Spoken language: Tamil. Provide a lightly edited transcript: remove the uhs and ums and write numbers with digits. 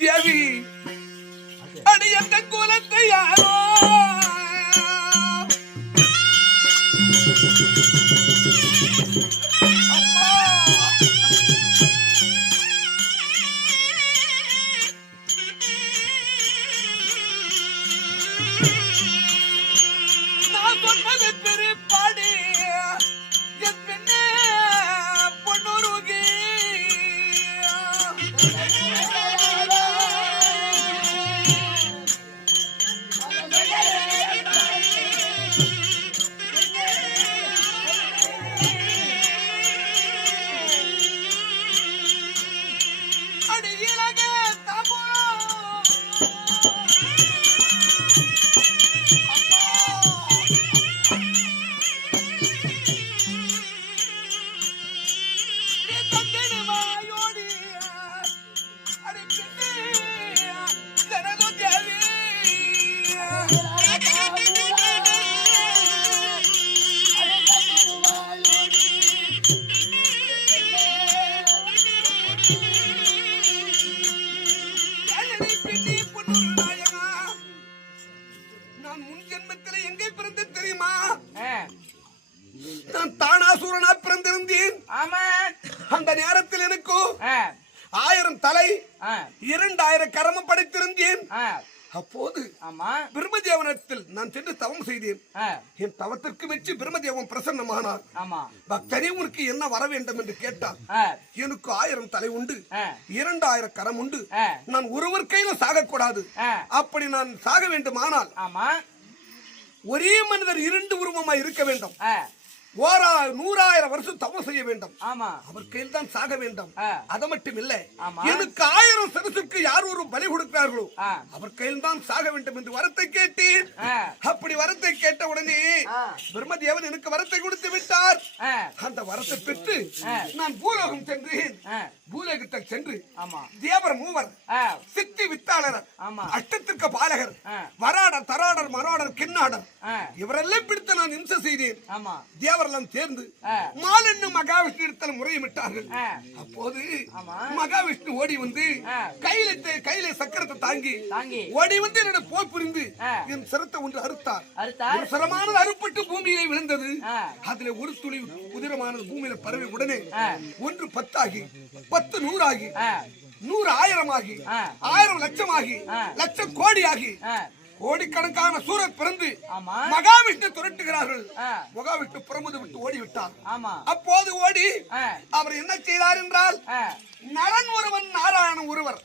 தேவி அடி எந்த குலத்தை யாரோ நான் தானாசூரனா பிறந்திருந்தேன். அந்த நேரத்தில் எனக்கு 1000 தலை 2000 கரமம் படைத்திருந்தேன். அப்போது பிரம்மதேவனத்தில் நான் சென்று தவம் செய்தேன். என் தவத்திற்கு மெச்சி பிரம்மதேவன் பிரசன்னமானார். பக்தரே உனக்கு என்ன வர வேண்டும் என்று கேட்டார். எனக்கு 1000 தலை உண்டு, 2000 கரம் உண்டு. நான் ஒருவர் கையில சாகக்கூடாது. அப்படி நான் சாக வேண்டுமானால் ஒரே மனிதர் 2 உருவமாய் இருக்க வேண்டும். 100,000 வருஷம் தவம் செய்ய வேண்டும். அவர் கையில் தான் சாக வேண்டும். அது மட்டும் இல்லை, எனக்கு 1000 சரசுக்கு யார் ஒரு பலி கொடுக்கிறார்களோ அவர் கையில் தான் சாக வேண்டும் என்று வரத்தை கேட்டேன். அப்படி வரத்தை கேட்ட உடனே பிரம்மதேவன் எனக்கு வரத்தை கொடுத்து விட்டார். அந்த வரத்தை பெற்று நான் பூலோகம் சென்றேன். பூலோகத்தை சென்று தேவர் மூவர், சித்தி வித்தாளர், அஷ்டத்திற்கு பாலகர், வராடர், தராடர், மராடர், கிண்ணாடர் இவரெல்லாம் பிடித்து நான் இம்சை செய்தேன். தேவரெல்லாம் சேர்ந்து மாலென்னு மகாவிஷ்ணு இடத்தில் முறையிட்டார்கள். அப்போது மகாவிஷ்ணு ஓடி வந்து கையில சக்கரத்தை தாங்கி ஓடி வந்து என்னோட போர் புரிந்து என் சிரத்தை ஒன்று அறுத்தார். ஒரு சிரமானது அறுப்பட்டு பூமியிலே விழுந்தது. அதுல ஒரு துளி உதிரமானது பூமியில பரவி உடனே 1 10 ஆகி, 10 100 ஆகி, 100 1000 ஆகி, 1000 லட்சம் ஆகி, லட்சம் கோடி ஆகி, கோடிக்கணக்கான சூரத் பிறந்து மகாவிஷ்ணு துரட்டுகிறார்கள். மகாவிஷ்ணு பிரமுது விட்டு ஓடிவிட்டார். அப்போது ஓடி அவர் என்ன செய்தார் என்றால், நரன் ஒருவன் நாராயணன் ஒருவர்